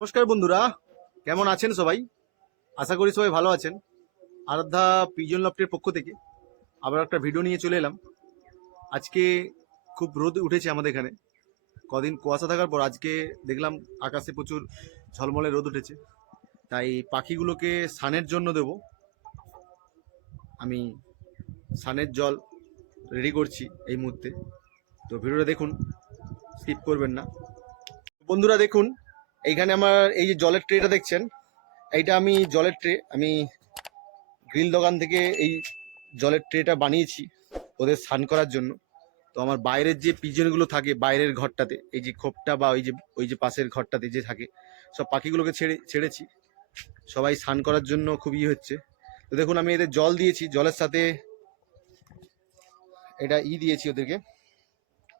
নমস্কার বন্ধুরা, কেমন আছেন সবাই? আশা করি সবাই ভালো আছেন। আরাধ্যা পিজন লফটের পক্ষ থেকে আবার একটা ভিডিও নিয়ে চলে এলাম। আজকে খুব রোদ উঠেছে আমাদের এখানে। কদিন কুয়াশা থাকার পর আজকে দেখলাম আকাশে প্রচুর ঝলমলে রোদ উঠেছে। তাই পাখিগুলোকে স্নানের জন্য দেব। আমি স্নানের জল রেডি করছি এই মুহূর্তে। তো ভিডিওটা দেখুন, স্কিপ করবেন না। বন্ধুরা দেখুন, এইখানে আমার এই যে জলের ট্রেটা দেখছেন, এইটা আমি জলের ট্রে আমি গ্রিল দোকান থেকে এই জলের ট্রেটা বানিয়েছি ওদের স্নান করার জন্য। তো আমার বাইরের যে পিজনগুলো থাকে বাইরের ঘরটাতে, এই যে খোপটা বা ওই যে পাশের ঘরটাতে যে থাকে, সব পাখিগুলোকে ছেড়েছি। সবাই স্নান করার জন্য খুব হচ্ছে। তো দেখুন, আমি এদের জল দিয়েছি, জলের সাথে এটা দিয়েছি ওদেরকে,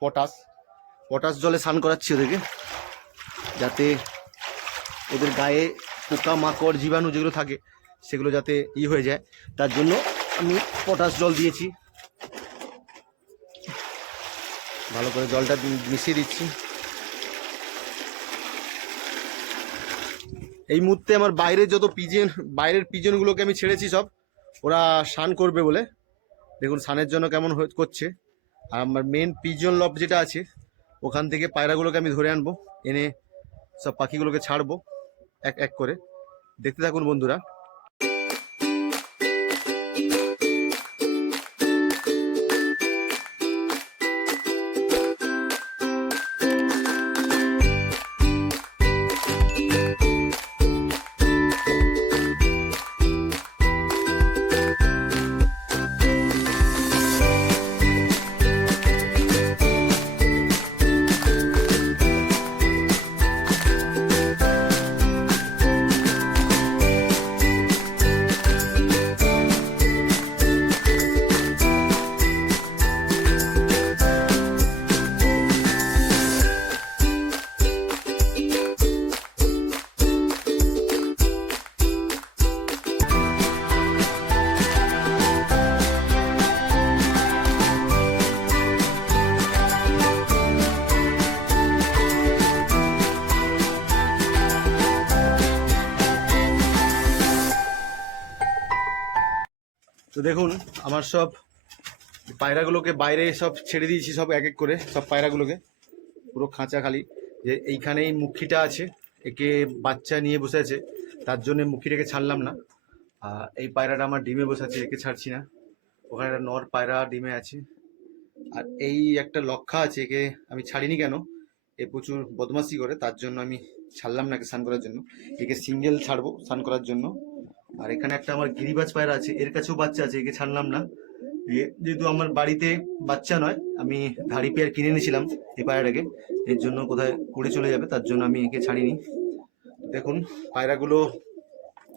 পটাশ জলে স্নান করাচ্ছি ওদেরকে, যাতে ওদের গায়ে পোকা মাকড় জীবাণু যেগুলো থাকে সেগুলো যাতে হয়ে যায়, তার জন্য আমি পটাশ জল দিয়েছি। ভালো করে জলটা মিশিয়ে দিচ্ছি। এই মুহূর্তে আমার বাইরের পিজনগুলোকে আমি ছেড়েছি সব, ওরা স্নান করবে বলে। দেখুন স্নানের জন্য কেমন করছে। আর আমার মেন পিজন লফট যেটা আছে, ওখান থেকে পায়রাগুলোকে আমি ধরে আনবো, এনে সব পাখিগুলোকে ছাড়বো এক এক করে। দেখতে থাকুন বন্ধুরা। তো দেখুন, আমার সব পায়রাগুলোকে বাইরে সব ছেড়ে দিয়েছি, সব এক এক করে সব পায়রাগুলোকে, পুরো খাঁচা খালি। যে এইখানেই মুখিটা আছে, একে বাচ্চা নিয়ে বসে আছে, তার জন্য মুখিটাকে ছাড়লাম না। এই পায়রাটা আমার ডিমে বসে আছে, একে ছাড়ছি না। ওখানে একটা নর পায়রা ডিমে আছে। আর এই একটা লক্ষা আছে, একে আমি ছাড়িনি কেন, এ প্রচুর বদমাশি করে, তার জন্য আমি ছাড়লাম না একে স্নান করার জন্য। একে সিঙ্গেল ছাড়বো স্নান করার জন্য। আর এখানে একটা আমার গিরিবাজ পায়রা আছে, এর কাছেও বাচ্চা আছে, একে ছাড়লাম না। যেহেতু আমার বাড়িতে বাচ্চা নয়, আমি ধাড়ি পেয়ার কিনে নিয়েছিলাম এই পায়রাটাকে, এর জন্য কোথায় উড়ে চলে যাবে, তার জন্য আমি একে ছাড়িনি। দেখুন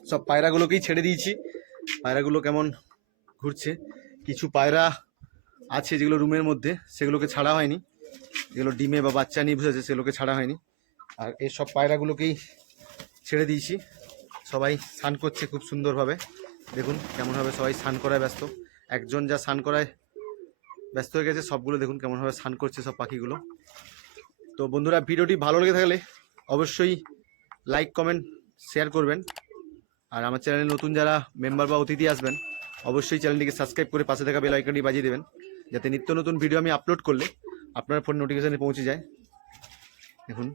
সব পায়রাগুলোকেই ছেড়ে দিয়েছি। পায়রাগুলো কেমন ঘুরছে। কিছু পায়রা আছে যেগুলো রুমের মধ্যে, সেগুলোকে ছাড়া হয়নি। যেগুলো ডিমে বা বাচ্চা নিয়ে বসেছে সেগুলোকে ছাড়া হয়নি। আর এই সব পায়রাগুলোকেই ছেড়ে দিয়েছি। সবাই স্নান করছে খুব সুন্দরভাবে। দেখুন কেমনভাবে সবাই স্নান করায় ব্যস্ত। একজন যা স্নান করায় ব্যস্ত হয়ে গেছে, সবগুলো দেখুন কেমনভাবে স্নান করছে সব পাখিগুলো। তো বন্ধুরা, ভিডিওটি ভালো লেগে থাকলে অবশ্যই লাইক কমেন্ট শেয়ার করবেন। আর আমার চ্যানেলে নতুন যারা মেম্বার বা অতিথি আসবেন, অবশ্যই চ্যানেলটিকে সাবস্ক্রাইব করে পাশে থাকা বেল আইকনটি বাজিয়ে দেবেন, যাতে নিত্য নতুন ভিডিও আমি আপলোড করলে আপনার ফোন নোটিফিকেশনে পৌঁছে যায়। দেখুন